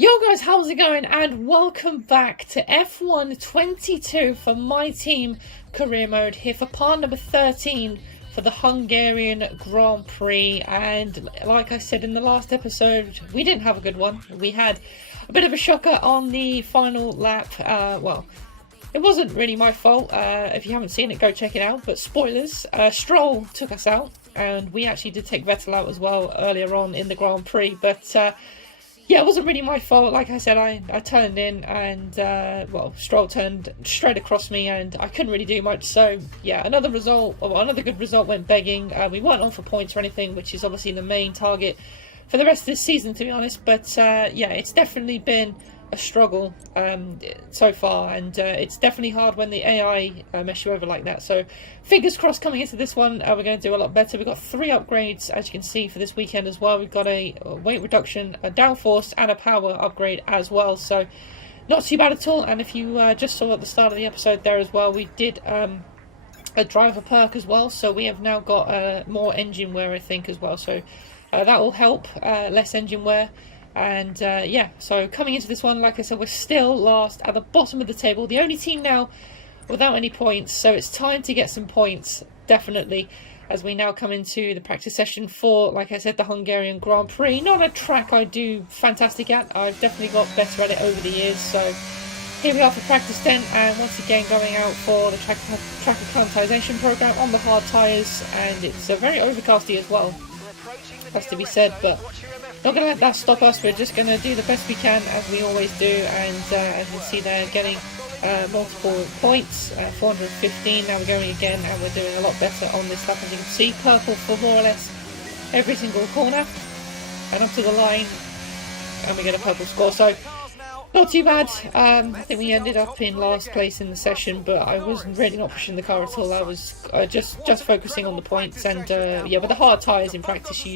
Yo guys, how's it going? And welcome back to F1 22 for my team career mode here for part number 13 for the Hungarian Grand Prix. And like I said in the last episode, we didn't have a good one. We had a bit of a shocker on the final lap. Well, it wasn't really my fault. If you haven't seen it, go check it out. But spoilers, Stroll took us out, and we actually did take Vettel out as well earlier on in the Grand Prix. But yeah, it wasn't really my fault. Like I said, I turned in and, well, Stroll turned straight across me and I couldn't really do much. So, yeah, another good result went begging. We weren't on for points or anything, which is obviously the main target for the rest of this season, to be honest. But, yeah, it's definitely been a struggle so far, and it's definitely hard when the AI mess you over like that. So fingers crossed coming into this one, we're going to do a lot better. We've got 3 upgrades, as you can see, for this weekend as well. We've got a weight reduction, a downforce, and a power upgrade as well. So not too bad at all. And if you just saw at the start of the episode there as well, we did a driver perk as well. So we have now got more engine wear, I think, as well. So that will help, less engine wear. And yeah, so coming into this one, like I said, we're still last at the bottom of the table. The only team now without any points. So it's time to get some points, definitely, as we now come into the practice session for, like I said, the Hungarian Grand Prix. Not a track I do fantastic at. I've definitely got better at it over the years. So here we are for practice 10. And once again, going out for the track acclimatization program on the hard tyres. And it's very overcasty as well, has to be said. But not going to let that stop us. We're just going to do the best we can, as we always do. And as you can see there, getting multiple points, 415. Now we're going again, and we're doing a lot better on this lap. As you can see, purple for more or less every single corner. And up to the line, and we get a purple score. So not too bad. I think we ended up in last place in the session, but I wasn't really not pushing the car at all. I was just focusing on the points, and yeah, with the hard tyres in practice,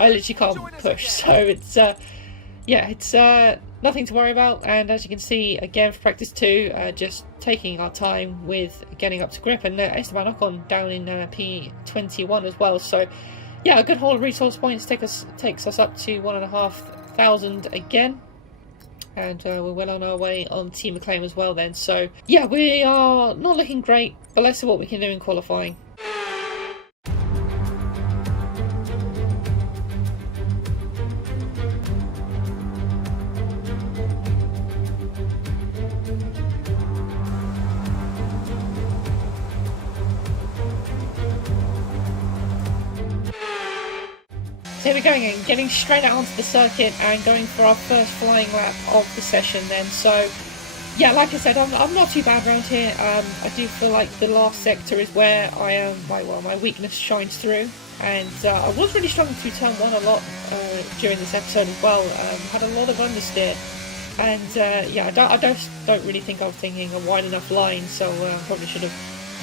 I literally can't push. So it's yeah, it's nothing to worry about. And as you can see, again for practice 2, just taking our time with getting up to grip, and Esteban Ocon down in P21 as well. So yeah, a good haul of resource points takes us up to 1,500 again. And we're well on our way on Team Acclaim as well then. So yeah, we are not looking great, but let's see what we can do in qualifying. So here we're going in, getting straight out onto the circuit and going for our first flying lap of the session then. So yeah, like I said, I'm not too bad around here. I do feel like the last sector is where I am, my weakness shines through. And I was really struggling through turn 1 a lot during this episode as well. Had a lot of understeer. And yeah, I don't really think I was thinking a wide enough line, so probably should have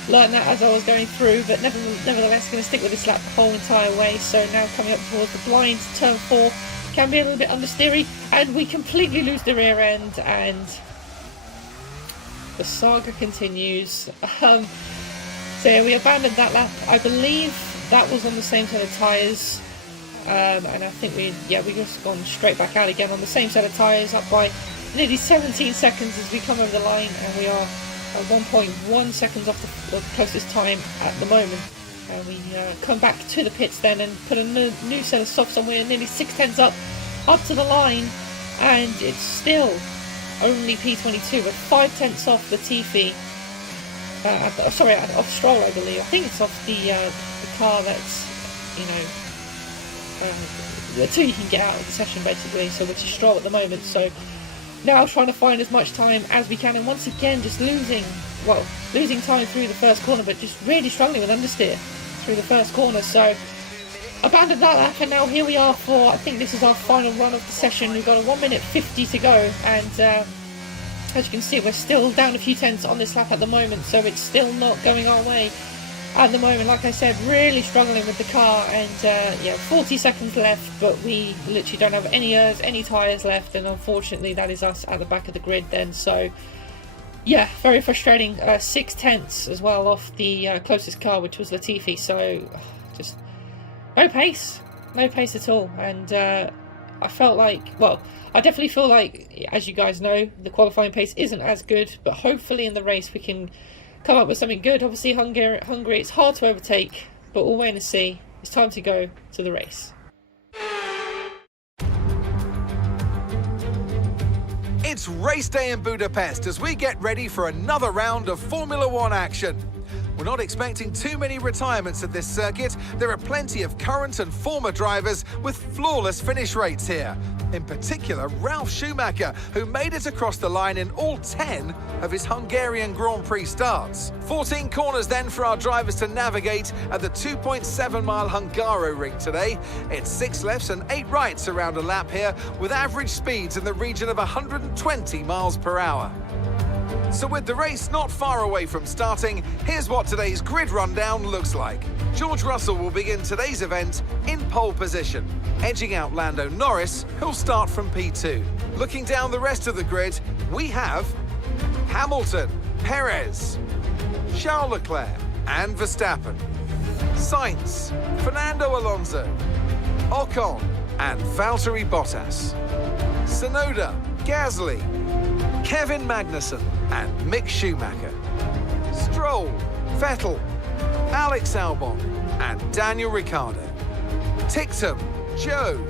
learned that as I was going through, but nevertheless going to stick with this lap the whole entire way. So now coming up towards the blind, turn 4 can be a little bit understeery, and we completely lose the rear end, and the saga continues. So yeah, we abandoned that lap. I believe that was on the same set of tyres, and I think we just gone straight back out again on the same set of tyres, up by nearly 17 seconds as we come over the line, and we are 1.1 seconds off the closest time at the moment. And we come back to the pits then and put a new set of softs on. We're nearly 6 tenths up to the line, and it's still only P22. We're 5 tenths off Latifi. Sorry, off Stroll, I believe. I think it's off the car that's, the 2 you can get out of the session basically. So which is Stroll at the moment. So now trying to find as much time as we can, and once again just losing time through the first corner, but just really struggling with understeer through the first corner. So abandoned that lap, and now here we are for, I think this is our final run of the session. We've got a 1 minute 50 to go, and as you can see, we're still down a few tenths on this lap at the moment, so it's still not going our way at the moment. Like I said, really struggling with the car, and yeah, 40 seconds left, but we literally don't have any tyres left, and unfortunately that is us at the back of the grid then. So yeah, very frustrating. 6 tenths as well off the closest car, which was Latifi. So just no pace at all. And I felt like, well, I definitely feel like, as you guys know, the qualifying pace isn't as good, but hopefully in the race we can come up with something good. Obviously Hungary, it's hard to overtake, but we'll wait and see. It's time to go to the race. It's race day in Budapest as we get ready for another round of Formula One action. We're not expecting too many retirements at this circuit. There are plenty of current and former drivers with flawless finish rates here. In particular, Ralf Schumacher, who made it across the line in all 10 of his Hungarian Grand Prix starts. 14 corners then for our drivers to navigate at the 2.7-mile Hungaroring today. It's 6 lefts and 8 rights around a lap here, with average speeds in the region of 120 miles per hour. So with the race not far away from starting, here's what today's grid rundown looks like. George Russell will begin today's event in pole position, edging out Lando Norris, who'll start from P2. Looking down the rest of the grid, we have Hamilton, Perez, Charles Leclerc and Verstappen, Sainz, Fernando Alonso, Ocon and Valtteri Bottas, Tsunoda, Gasly, Kevin Magnussen and Mick Schumacher, Stroll, Vettel, Alex Albon and Daniel Ricciardo, Ticktum, Joe,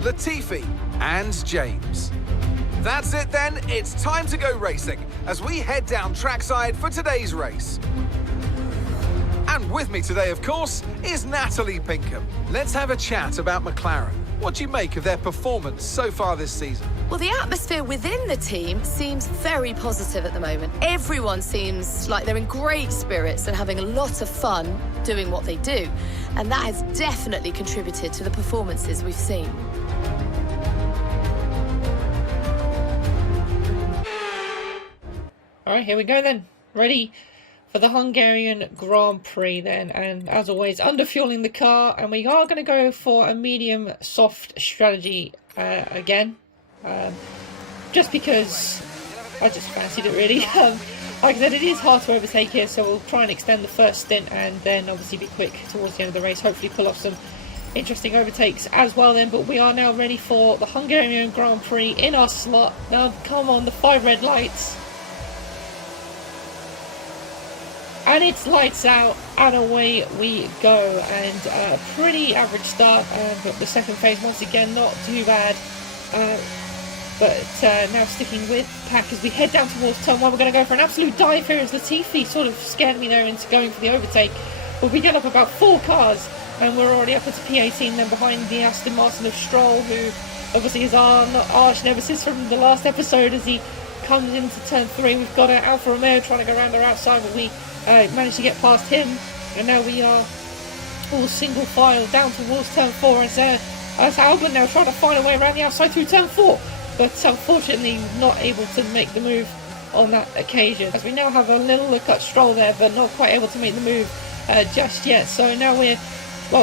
Latifi and James. That's it then, it's time to go racing as we head down trackside for today's race. And with me today, of course, is Natalie Pinkham. Let's have a chat about McLaren. What do you make of their performance so far this season? Well, the atmosphere within the team seems very positive at the moment. Everyone seems like they're in great spirits and having a lot of fun doing what they do. And that has definitely contributed to the performances we've seen. All right, here we go then. Ready for the Hungarian Grand Prix then, and as always, underfueling the car, and we are going to go for a medium soft strategy again, just because I just fancied it really. Like I said, it is hard to overtake here, so we'll try and extend the first stint and then obviously be quick towards the end of the race, hopefully pull off some interesting overtakes as well then. But we are now ready for the Hungarian Grand Prix in our slot. Now come on, the 5 red lights. And it's lights out, and away we go. And a pretty average start. But the second phase, once again, not too bad. But now sticking with Pack as we head down towards turn 1. We're going to go for an absolute dive here as Latifi sort of scared me there into going for the overtake. But we get up about 4 cars, and we're already up into P18 then behind the Aston Martin of Stroll, who obviously is our arch nemesis from the last episode as he comes into turn 3. We've got an Alfa Romeo trying to go around our outside, but we managed to get past him, and now we are all single file down towards turn 4 as Albon now trying to find a way around the outside through turn 4, but unfortunately not able to make the move on that occasion, as we now have a little look at Stroll there, but not quite able to make the move just yet. So now we're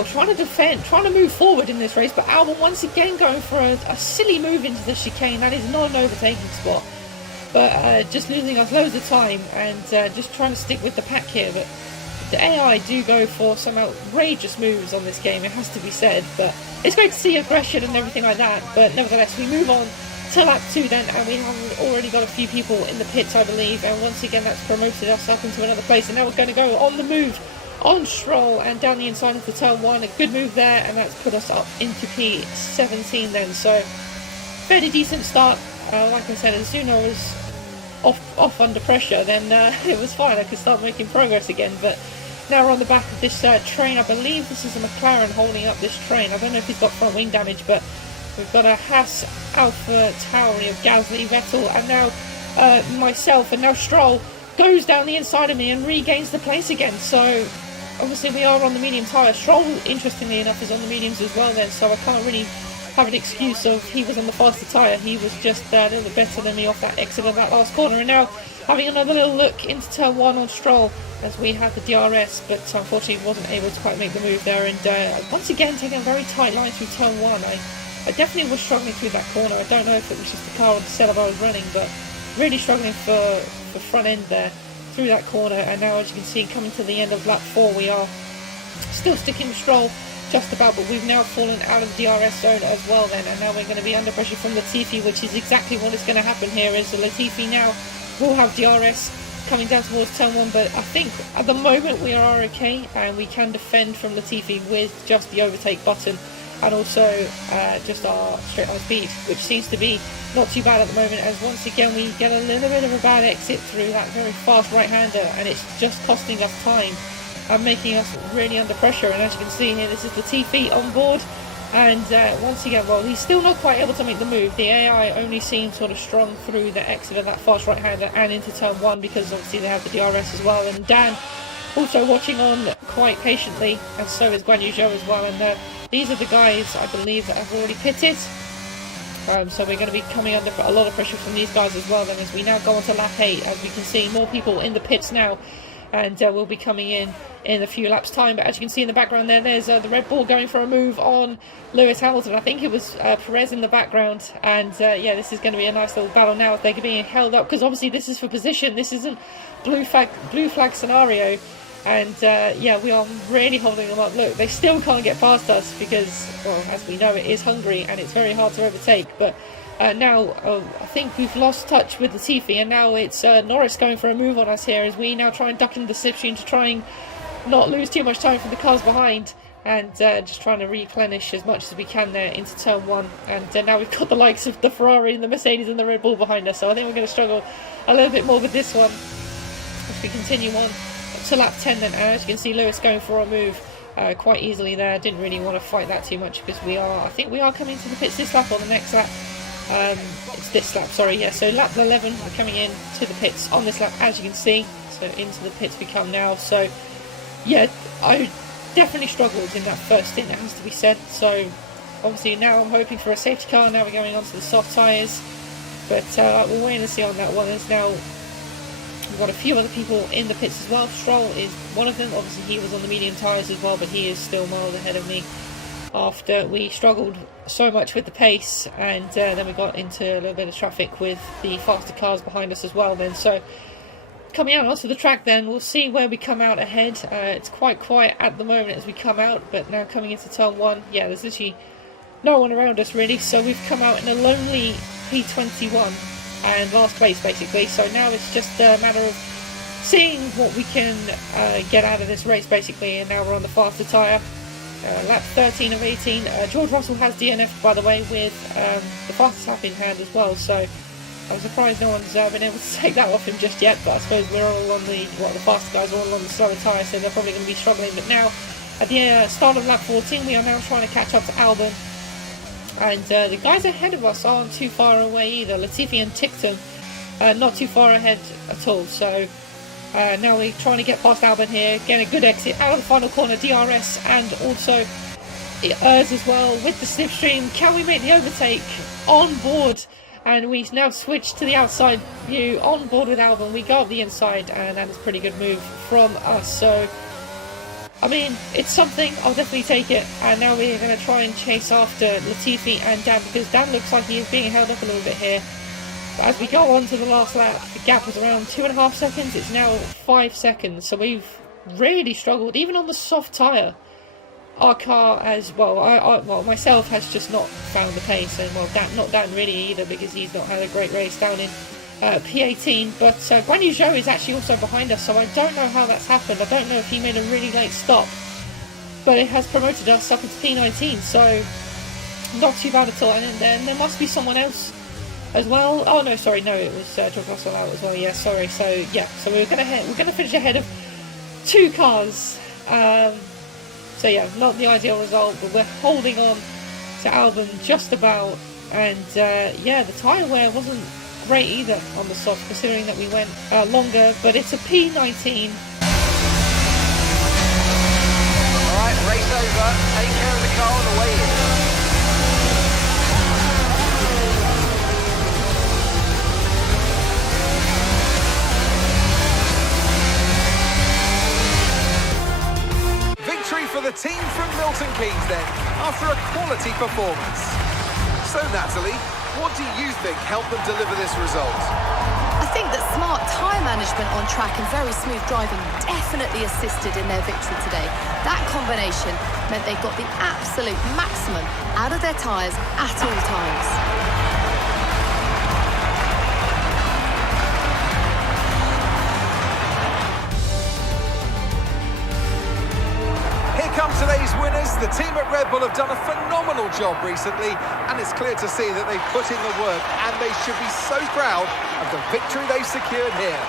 trying to defend, trying to move forward in this race, but Albon once again going for a silly move into the chicane. That is not an overtaking spot, but just losing us loads of time and just trying to stick with the pack here. But the AI do go for some outrageous moves on this game, it has to be said, but it's great to see aggression and everything like that. But nevertheless, we move on to lap 2 then, and we have already got a few people in the pits, I believe, and once again that's promoted us up into another place. And now we're going to go on the move on Stroll and down the inside into turn 1. A good move there, and that's put us up into P17 then. So fairly decent start. Like I said, as soon as I was off under pressure, then it was fine. I could start making progress again. But now we're on the back of this train. I believe this is a McLaren holding up this train. I don't know if he's got front wing damage, but we've got a Haas Alpha Tauri of Gasly, Vettel, and now myself, and now Stroll goes down the inside of me and regains the place again. So obviously we are on the medium tyre. Stroll, interestingly enough, is on the mediums as well then, so I can't really have an excuse of he was on the faster tyre. He was just a little bit better than me off that exit of that last corner. And now having another little look into turn 1 on Stroll as we have the DRS, but unfortunately wasn't able to quite make the move there. And once again taking a very tight line through turn 1. I definitely was struggling through that corner. I don't know if it was just the car or the setup I was running, but really struggling for front end there through that corner. And now, as you can see, coming to the end of lap 4, we are still sticking with Stroll just about, but we've now fallen out of the DRS zone as well then, and now we're going to be under pressure from Latifi, which is exactly what is going to happen here, is Latifi now will have DRS coming down towards turn 1, but I think at the moment we are okay, and we can defend from Latifi with just the overtake button, and also just our straight line speed, which seems to be not too bad at the moment, as once again we get a little bit of a bad exit through that very fast right-hander, and it's just costing us time and making us really under pressure. And as you can see here, this is Latifi on board, and once again, well, he's still not quite able to make the move. The AI only seems sort of strong through the exit of that fast right-hander and into turn 1, because obviously they have the DRS as well, and Dan also watching on quite patiently, and so is Guan Yu Zhou as well, and these are the guys, I believe, that have already pitted. So we're going to be coming under a lot of pressure from these guys as well then, as we now go on to lap 8. As we can see, more people in the pits now, and we'll be coming in a few laps time. But as you can see in the background there's the Red Bull going for a move on Lewis Hamilton. I think it was Perez in the background, and yeah, this is going to be a nice little battle now. They're being held up, because obviously this is for position, this isn't blue flag scenario. And yeah, we are really holding them up. Look, they still can't get past us because, well, as we know, it is Hungary and it's very hard to overtake. But now I think we've lost touch with Latifi, and now it's Norris going for a move on us here, as we now try and duck into the slipstream to try and not lose too much time for the cars behind, and just trying to replenish as much as we can there into turn 1. And now we've got the likes of the Ferrari and the Mercedes and the Red Bull behind us, so I think we're going to struggle a little bit more with this one if we continue on to lap 10 then. And as you can see, Lewis going for a move quite easily there. Didn't really want to fight that too much, because I think we are coming to the pits this lap or the next lap. It's this lap, sorry, yeah, so lap 11 we're coming in to the pits on this lap, as you can see. So into the pits we come now. So yeah, I definitely struggled in that first stint, it has to be said. So obviously now I'm hoping for a safety car. Now we're going on to the soft tyres, but we're waiting to see on that one. There's now, we've got a few other people in the pits as well. Stroll is one of them. Obviously he was on the medium tyres as well, but he is still miles ahead of me after we struggled so much with the pace, and then we got into a little bit of traffic with the faster cars behind us as well then. So coming out onto the track then, we'll see where we come out ahead. It's quite quiet at the moment as we come out, but now coming into turn 1, yeah, there's literally no one around us really. So we've come out in a lonely P21 and last place basically. So now it's just a matter of seeing what we can get out of this race basically. And now we're on the faster tyre, lap 13 of 18. George Russell has DNF'd, by the way, with the fastest lap in hand as well. So I'm surprised no one's been able to take that off him just yet. But I suppose we're all on the faster guys are all on the slower tyre, so they're probably going to be struggling. But now at the start of lap 14, we are now trying to catch up to Albon. And the guys ahead of us aren't too far away either. Latifi and Ticktum not too far ahead at all. So now we're trying to get past Albon here, getting a good exit out of the final corner, DRS, and also Urs as well with the slipstream. Can we make the overtake on board? And we now switch to the outside view on board with Albon. We go up the inside, and that is a pretty good move from us. So I mean, it's something. I'll definitely take it. And now we're going to try and chase after Latifi and Dan, because Dan looks like he is being held up a little bit here. But as we go on to the last lap, the gap was around 2.5 seconds. It's now 5 seconds. So we've really struggled. Even on the soft tyre, our car as well, well, myself has just not found the pace. And well, not Dan really either, because he's not had a great race down in P18, but Guan Yu Zhou is actually also behind us, so I don't know how that's happened. I don't know if he made a really late stop, but it has promoted us up into P19, so not too bad at all. And then there must be someone else as well. Oh no, sorry, no, it was George Russell out as well. Yeah, sorry. So yeah, so we're gonna finish ahead of 2 cars. So yeah, not the ideal result, but we're holding on to Albon just about. And yeah, the tyre wear wasn't great either on the soft, considering that we went longer, but it's a P19. Alright, race over. Take care of the car on the way in. Victory for the team from Milton Keynes then, after a quality performance. So Natalie, what do you think helped them deliver this result? I think that smart tyre management on track and very smooth driving definitely assisted in their victory today. That combination meant they got the absolute maximum out of their tyres at all times. Here come today's winners. The team at Red Bull have done a phenomenal job recently, and it's clear to see that they've put in the work, and they should be so proud of the victory they've secured here.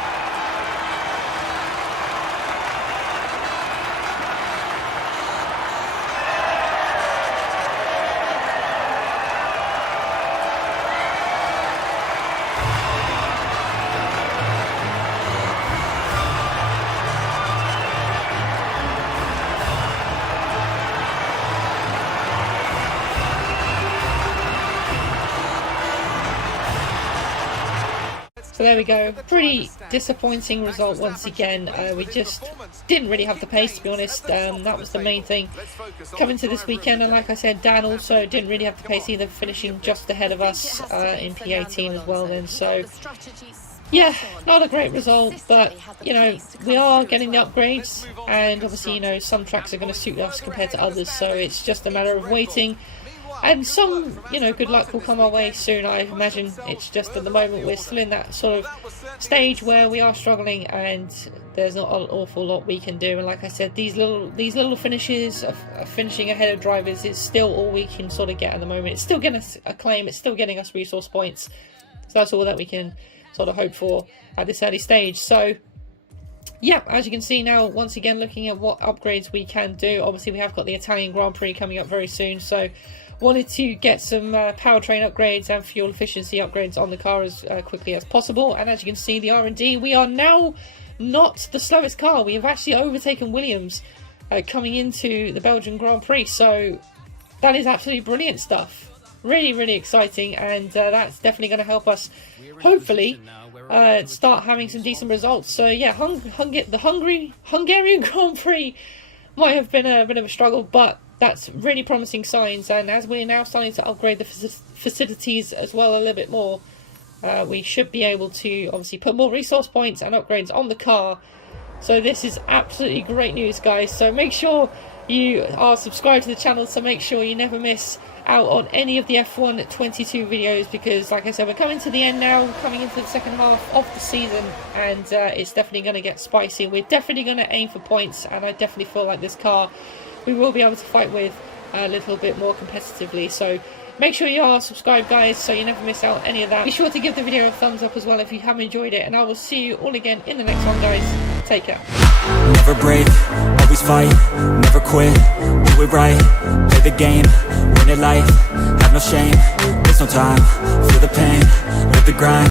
So there we go. Pretty disappointing result once again. We just didn't really have the pace, to be honest. That was the main thing coming to this weekend. And like I said, Dan also didn't really have the pace either, finishing just ahead of us in P18 as well then. So yeah, not a great result, but you know, we are getting the upgrades, and obviously, you know, some tracks are going to suit us compared to others, so it's just a matter of waiting. And some, you know, good luck will come our way soon, I imagine. It's just at the moment we're still in that sort of stage where we are struggling, and there's not an awful lot we can do. And like I said, these little finishes of finishing ahead of drivers is still all we can sort of get at the moment. It's still getting us a claim, it's still getting us resource points. So that's all that we can sort of hope for at this early stage. So yeah, as you can see now, once again, looking at what upgrades we can do. Obviously, we have got the Italian Grand Prix coming up very soon, so wanted to get some powertrain upgrades and fuel efficiency upgrades on the car as quickly as possible. And as you can see, the R&D, we are now not the slowest car. We have actually overtaken Williams coming into the Belgian Grand Prix, so that is absolutely brilliant stuff. Really, really exciting, and that's definitely going to help us, hopefully, start having some decent results. So yeah, the Hungarian Grand Prix might have been a bit of a struggle, but that's really promising signs. And as we're now starting to upgrade the facilities as well a little bit more, we should be able to obviously put more resource points and upgrades on the car. So this is absolutely great news, guys. So make sure you are subscribed to the channel to make sure you never miss out on any of the F1 22 videos, because like I said, we're coming to the end now, coming into the second half of the season, and it's definitely going to get spicy. We're definitely going to aim for points, and I definitely feel like this car we will be able to fight with a little bit more competitively. So make sure you are subscribed, guys, so you never miss out on any of that. Be sure to give the video a thumbs up as well if you have enjoyed it, and I will see you all again in the next one, guys. Take care. Never break, always fight, never quit, do it right, play the game, win it life, have no shame, there's no time, feel the pain, live the grind.